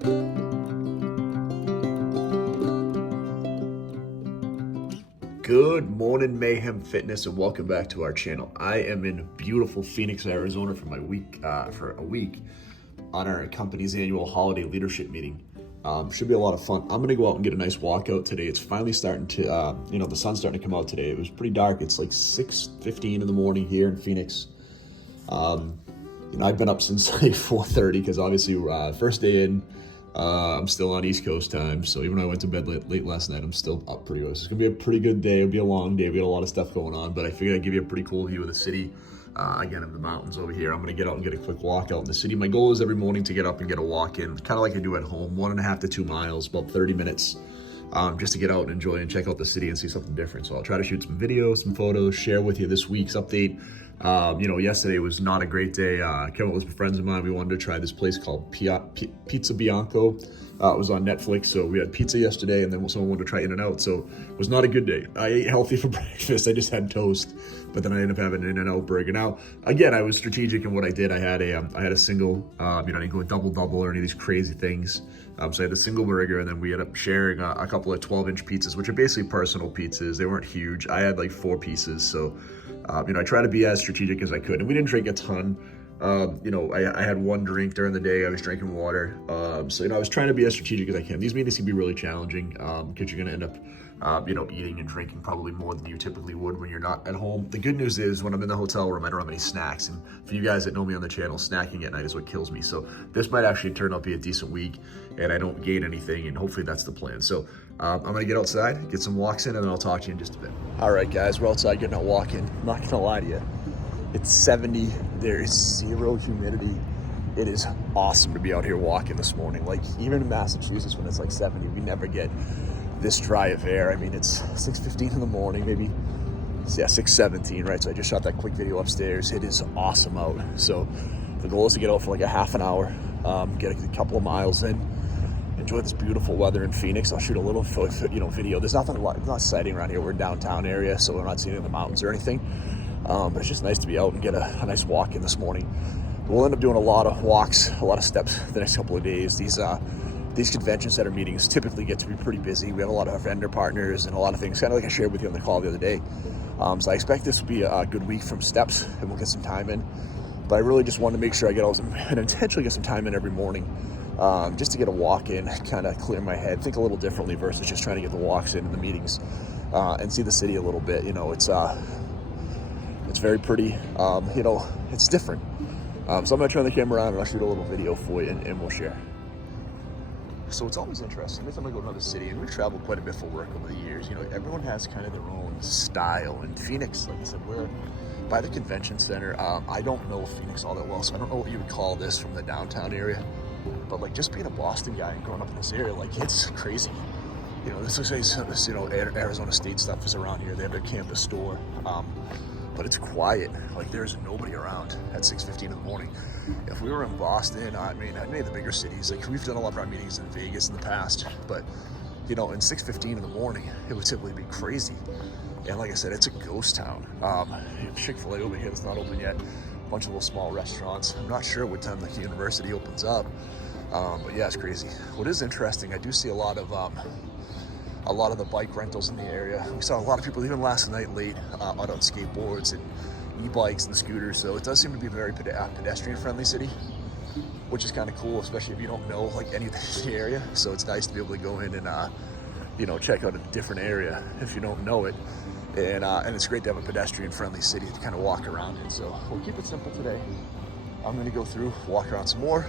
Good morning, Mayhem Fitness, and welcome back to our channel. I am in beautiful Phoenix, Arizona for a week on our company's annual holiday leadership meeting. Should be a lot of fun. I'm gonna go out and get a nice walkout today. It's finally starting to, the sun's starting to come out today. It was pretty dark. It's like 6:15 in the morning here in Phoenix. I've been up since like 4:30 because obviously first day in. I'm still on East Coast time, so even though I went to bed late last night, I'm still up pretty early. So it's gonna be a pretty good day. It'll be a long day. We got a lot of stuff going on, but I figured I'd give you a pretty cool view of the city. Again, of the mountains over here. I'm gonna get out and get a quick walk out in the city. My goal is every morning to get up and get a walk in, kind of like I do at home, 1.5 to 2 miles, about 30 minutes, just to get out and enjoy and check out the city and see something different. So I'll try to shoot some videos, some photos, share with you this week's update. Yesterday was not a great day. Came out with some friends of mine. We wanted to try this place called Pizza Bianco. It was on Netflix, so we had pizza yesterday, and then someone wanted to try In-N-Out, so it was not a good day. I ate healthy for breakfast. I just had toast, but then I ended up having an In-N-Out burger. Now, again, I was strategic in what I did. I had a single, I didn't go double or any of these crazy things. So I had a single burger, and then we ended up sharing a couple of 12-inch pizzas, which are basically personal pizzas. They weren't huge. I had like 4 pieces, so I try to be as strategic as I could, and we didn't drink a ton. I had one drink during the day. I was drinking water. I was trying to be as strategic as I can. These meetings can be really challenging because you're going to end up, eating and drinking probably more than you typically would when you're not at home. The good news is when I'm in the hotel room, I don't have any snacks. And for you guys that know me on the channel, snacking at night is what kills me. So this might actually turn out to be a decent week and I don't gain anything, and hopefully that's the plan. So I'm going to get outside, get some walks in, and then I'll talk to you in just a bit. All right, guys, we're outside getting out walking. I'm not going to lie to you. It's 70, there is 0 humidity. It is awesome to be out here walking this morning. Like even in Massachusetts when it's like 70, we never get this dry of air. I mean, it's 6:15 in the morning, maybe, 6:17, right? So I just shot that quick video upstairs. It is awesome out. So the goal is to get out for like a half an hour, get a couple of miles in, enjoy this beautiful weather in Phoenix. I'll shoot a little video. There's nothing, it's not sighting around here. We're downtown area, so we're not seeing in the mountains or anything. But it's just nice to be out and get a nice walk in this morning. We'll end up doing a lot of walks, a lot of steps the next couple of days. These convention center meetings typically get to be pretty busy. We have a lot of vendor partners and a lot of things, kind of like I shared with you on the call the other day. So I expect this will be a good week from steps, and we'll get some time in. But I really just wanted to make sure I get out and intentionally get some time in every morning, just to get a walk in, kind of clear my head, think a little differently versus just trying to get the walks in the meetings, and see the city a little bit. It's very pretty, it's different. So I'm gonna turn the camera on and I'll shoot a little video for you and we'll share. So it's always interesting, every time I go to another city, and we've traveled quite a bit for work over the years, everyone has kind of their own style. In Phoenix, like I said, we're by the convention center. I don't know Phoenix all that well, so I don't know what you would call this from the downtown area, but like just being a Boston guy and growing up in this area, like it's crazy. This looks like Arizona State stuff is around here. They have their campus store. But it's quiet. Like there's nobody around at 6:15 in the morning. If we were in Boston, any of the bigger cities, like we've done a lot of our meetings in Vegas in the past, but in 6:15 in the morning, it would typically be crazy. And like I said, it's a ghost town. Chick-fil-A over here is not open yet. A bunch of little small restaurants. I'm not sure what time the university opens up, but yeah, it's crazy. What is interesting, I do see a lot of the bike rentals in the area. We saw a lot of people even last night late out on skateboards and e-bikes and scooters. So it does seem to be a very pedestrian-friendly city, which is kind of cool, especially if you don't know like any of the area. So it's nice to be able to go in and check out a different area if you don't know it. And it's great to have a pedestrian-friendly city to kind of walk around in. So we'll keep it simple today. I'm gonna go through, walk around some more.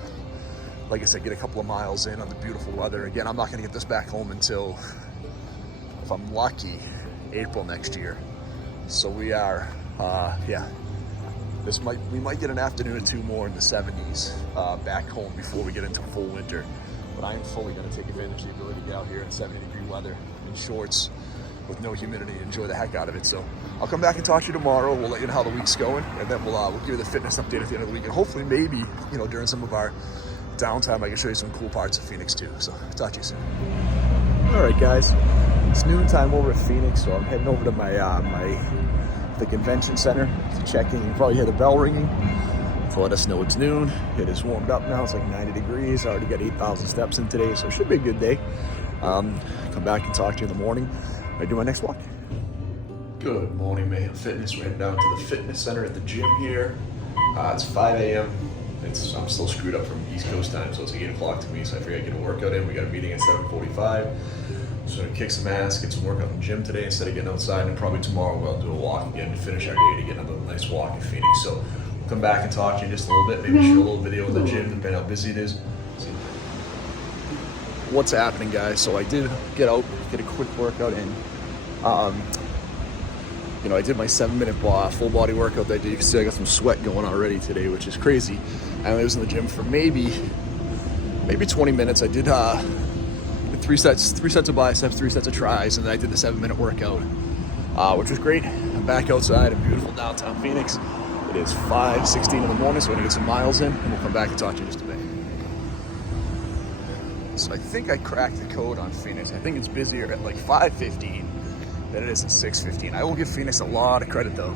Like I said, get a couple of miles in on the beautiful weather. Again, I'm not gonna get this back home until, if I'm lucky, April next year. So we are, we might get an afternoon or 2 more in the 70s back home before we get into full winter. But I am fully gonna take advantage of the ability to get out here in 70-degree weather in shorts with no humidity and enjoy the heck out of it. So I'll come back and talk to you tomorrow. We'll let you know how the week's going, and then we'll give you the fitness update at the end of the week. And hopefully maybe, during some of our downtime, I can show you some cool parts of Phoenix too. So talk to you soon. All right, guys, it's noontime over at Phoenix, so I'm heading over to the convention center to check in. You can probably hear the bell ringing. to let us know it's noon. It is warmed up now. It's like 90 degrees. I already got 8,000 steps in today, so it should be a good day. Come back and talk to you in the morning. I do my next walk. Good morning, Mayhem Fitness. We're heading down to the fitness center at the gym here. It's 5 a.m. I'm still screwed up from East Coast time, so it's like 8 o'clock to me, so I figured I'd get a workout in. We got a meeting at 7:45. So I'm gonna kick some ass, get some workout in the gym today instead of getting outside, and probably tomorrow we'll do a walk again to finish our day to get another nice walk in Phoenix. So we'll come back and talk to you in just a little bit, maybe shoot a little video in the gym, depending how busy it is. What's happening, guys? So I did get out, get a quick workout in. I did my 7-minute full body workout that I did. You can see I got some sweat going already today, which is crazy. I was in the gym for maybe 20 minutes. I did 3 sets of biceps, 3 sets of tries, and then I did the 7-minute workout, which was great. I'm back outside in beautiful downtown Phoenix. It is 5:16 in the morning, so I'm gonna get some miles in, and we'll come back and talk to you just a bit. So I think I cracked the code on Phoenix. I think it's busier at like 5:15 than it is at 6:15. I will give Phoenix a lot of credit though.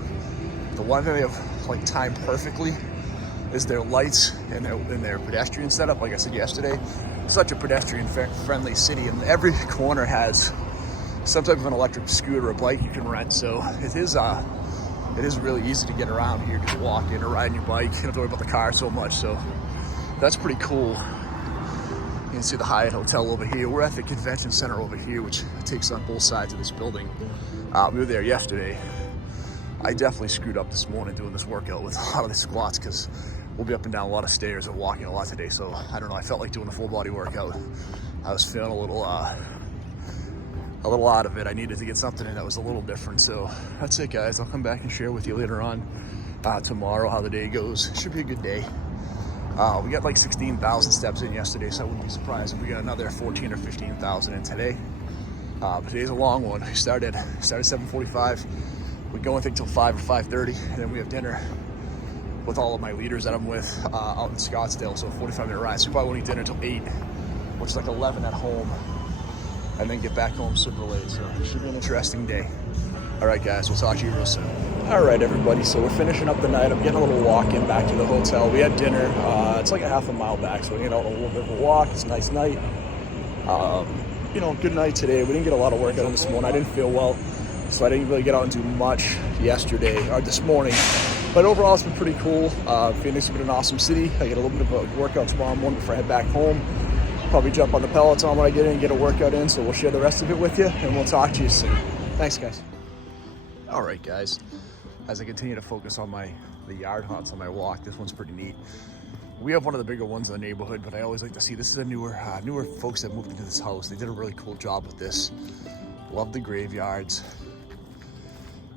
The one thing they have like timed perfectly is their lights and their pedestrian setup. Like I said yesterday, such a pedestrian friendly city, and every corner has some type of an electric scooter or bike you can rent. So it is really easy to get around here, just walk in or ride your bike. You don't have to worry about the car so much. So that's pretty cool. You can see the Hyatt Hotel over here. We're at the convention center over here, which takes on both sides of this building. We were there yesterday. I definitely screwed up this morning doing this workout with a lot of the squats because we'll be up and down a lot of stairs and walking a lot today. So I don't know, I felt like doing a full body workout. I was feeling a little out of it. I needed to get something in that was a little different. So that's it, guys. I'll come back and share with you later on tomorrow how the day goes. It should be a good day. We got like 16,000 steps in yesterday, so I wouldn't be surprised if we got another 14 or 15,000 in today. Today's a long one. We started 7:45. We go, I think, till 5 or 5:30, and then we have dinner with all of my leaders that I'm with out in Scottsdale, so a 45-minute ride. So we probably won't eat dinner till 8, which is like 11 at home, and then get back home super late. So it should be an interesting day. All right, guys, we'll talk to you real soon. All right, everybody, so we're finishing up the night. I'm getting a little walk in back to the hotel. We had dinner. It's like a half a mile back, so we're getting out on a little bit of a walk. It's a nice night. Good night today. We didn't get a lot of work out this morning. I didn't feel well, so I didn't really get out and do much yesterday or this morning. But overall, it's been pretty cool. Phoenix has been an awesome city. I get a little bit of a workout tomorrow morning before I head back home. Probably jump on the Peloton when I get in and get a workout in, so we'll share the rest of it with you, and we'll talk to you soon. Thanks, guys. All right, guys. As I continue to focus on the yard hunts on my walk, this one's pretty neat. We have one of the bigger ones in the neighborhood, but I always like to see, this is the newer folks that moved into this house. They did a really cool job with this. Love the graveyards,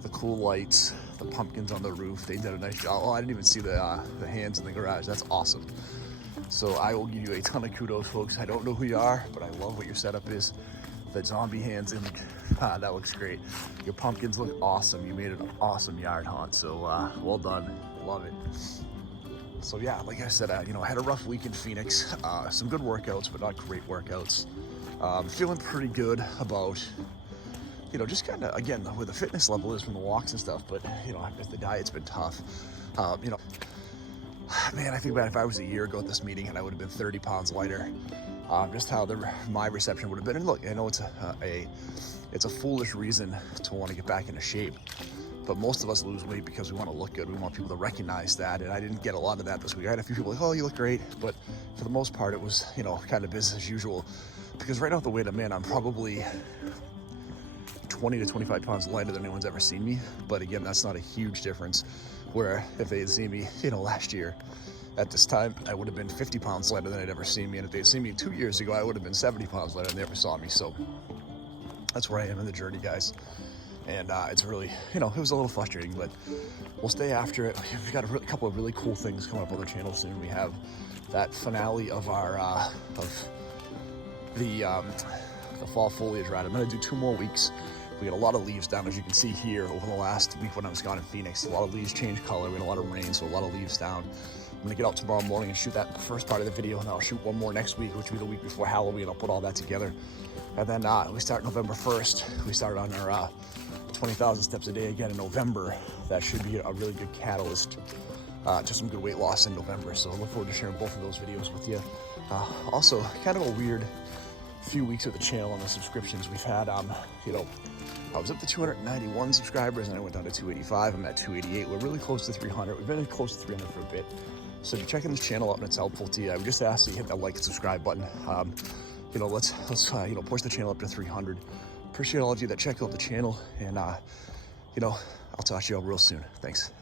the cool lights, the pumpkins on the roof. They did a nice job. Oh, I didn't even see the hands in the garage. That's awesome. So I will give you a ton of kudos, folks. I don't know who you are, but I love what your setup is. The zombie hands in that looks great. Your pumpkins look awesome. You made an awesome yard hunt, so well done. Love it. So yeah, like I said, I had a rough week in Phoenix. Some good workouts, but not great workouts. Feeling pretty good about, just kind of, again, where the fitness level is from the walks and stuff, but the diet's been tough. Man, I think about if I was a year ago at this meeting and I would have been 30 pounds lighter. Just how my reception would have been. And look, I know it's a foolish reason to want to get back into shape, but most of us lose weight because we want to look good. We want people to recognize that, and I didn't get a lot of that this week. I had a few people like, "Oh, you look great," but for the most part, it was kind of business as usual. Because right off the weight I'm in, I'm probably 20 to 25 pounds lighter than anyone's ever seen me. But again, that's not a huge difference. Where if they had seen me, last year at this time, I would have been 50 pounds lighter than they'd ever seen me. And if they'd seen me 2 years ago, I would have been 70 pounds lighter than they ever saw me. So that's where I am in the journey, guys. And it's really, it was a little frustrating, but we'll stay after it. We've got a couple of really cool things coming up on the channel soon. We have that finale of our, the fall foliage ride. I'm going to do 2 more weeks. We got a lot of leaves down, as you can see here, over the last week when I was gone in Phoenix. A lot of leaves changed color. We had a lot of rain, so a lot of leaves down. I'm gonna get out tomorrow morning and shoot that first part of the video, and then I'll shoot one more next week, which will be the week before Halloween. I'll put all that together. And then we start November 1st. We start on our 20,000 steps a day again in November. That should be a really good catalyst to some good weight loss in November. So I look forward to sharing both of those videos with you. Also, kind of a weird few weeks with the channel on the subscriptions. We've had, you know, I was up to 291 subscribers and I went down to 285. I'm at 288. We're really close to 300. We've been close to 300 for a bit. So if you're checking this channel out and it's helpful to you, I would just ask that you hit that like and subscribe button. You know, let's you know, push the channel up to 300. Appreciate all of you that check out the channel, and you know, I'll talk to you all real soon. Thanks.